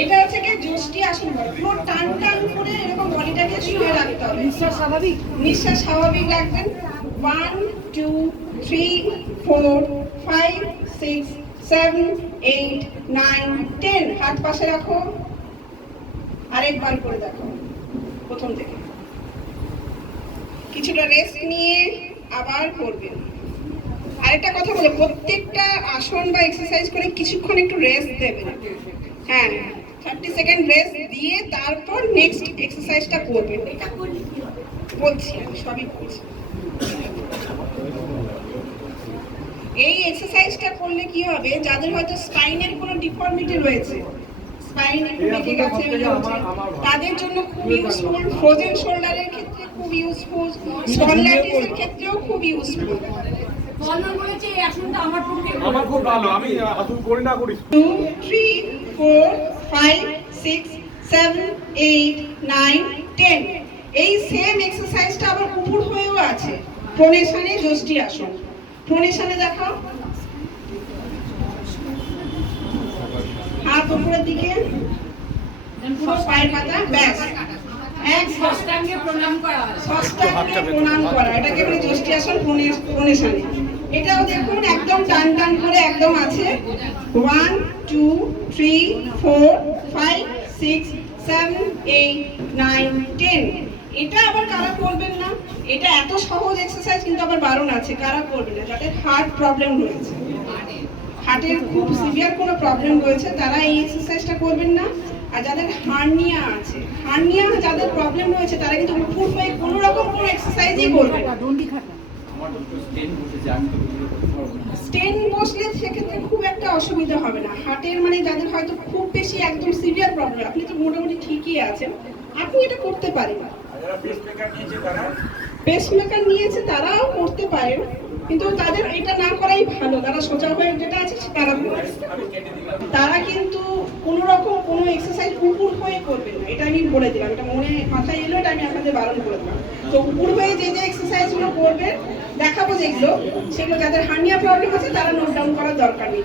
এটা হচ্ছে কি যষ্টি আসন বলে। পুরো টান টান করে এরকম বডিটাকে শুয়ে রাখতে হবে। নিঃশ্বাস স্বাভাবিক রাখবেন। 1 2 3 4 5 6 7 8 9 10। হাত পাশে রাখো। আরেকবার করে দেখো প্রথম থেকে। কিছুটা রেস্ট নিয়ে আবার করবেন। আরেকটা কথা বলে, প্রত্যেকটা আসন বা এক্সারসাইজ করে কিছুক্ষণ একটু রেস্ট দেবেন। হ্যাঁ, 30 সেকেন্ড রেস্ট দিয়ে তারপর নেক্সট এক্সারসাইজটা করবেন। এটা বলছি, আমি সবই বলছি। এই এক্সারসাইজটা করলে কি হবে, যাদের হয়তো স্পাইনের কোনো ডিফর্মিটি রয়েছে, স্পাইন একটু বেঁকে গেছে, তাদের জন্য খুব ইউজফুল। ফ্রোজেন শোল্ডারের ক্ষেত্রে খুব ইউজফুল, স্পন্ডাইটিসের ক্ষেত্রেও খুব ইউজফুল। আমার খুব ভালো, আমি আসল করি না করি। 2 3 4 5 6 7 8 9 10। এই সেম এক্সারসাইজটা আবার উপর হয়েও আছে, প্রোনেশনে যষ্টি আসন। প্রোনেশনে দেখাও, হাত উপরের দিকে, পুরো পায়ের পাতা, ব্যাস। এক ষষ্ঠাঙ্গে প্রণাম করা, এটাকে বলে যষ্টি আসন প্রোনেশনে। এটাও দেখুন একদম টান টান করে একদম আছে। 1 2 3 4 5 6 7 8 9 10। এটা আবার কারা করবেন না, এটা এত সহজ এক্সারসাইজ কিন্তু আবার বারণ আছে। কারা করবে না? যাদের হার্ট প্রবলেম রয়েছে, হার্টের খুব সিভিয়ার কোনো প্রবলেম রয়েছে, তারা এই এক্সারসাইজটা করবেন না। আর যাদের হার্নিয়া আছে, হার্নিয়া যাদের প্রবলেম রয়েছে, তারা কিন্তু উপর হয়ে কোনো রকম কোনো এক্সারসাইজই করবে না। স্টেন বসলে সেক্ষেত্রে খুব একটা অসুবিধা হবে না। হার্টের মানে যাদের হয়তো খুব বেশি একদম সিভিয়ার প্রবলেম, আপনি তো মোটামুটি ঠিকই আছেন, আপনি এটা করতে পারেন। পেসমেকার নিয়েছে তারাও করতে পারেন, কিন্তু তাদের এটা না করাই ভালো। তারা সোজা হয়ে যেটা আছে তারা করবে। তারা কিন্তু কোনো রকম কোনো এক্সারসাইজ উপর হয়ে করবেন না, এটা আমি বলে দিলাম। এটা মনে মাথায় এলো, এটা আমি আপনাদের বারণ করে দিলাম। তো উপর হয়ে যে যে এক্সারসাইজগুলো করবেন দেখাবো যেগুলো, সেগুলো যাদের হার্নিয়া প্রবলেম আছে তারা নোট ডাউন করার দরকার নেই।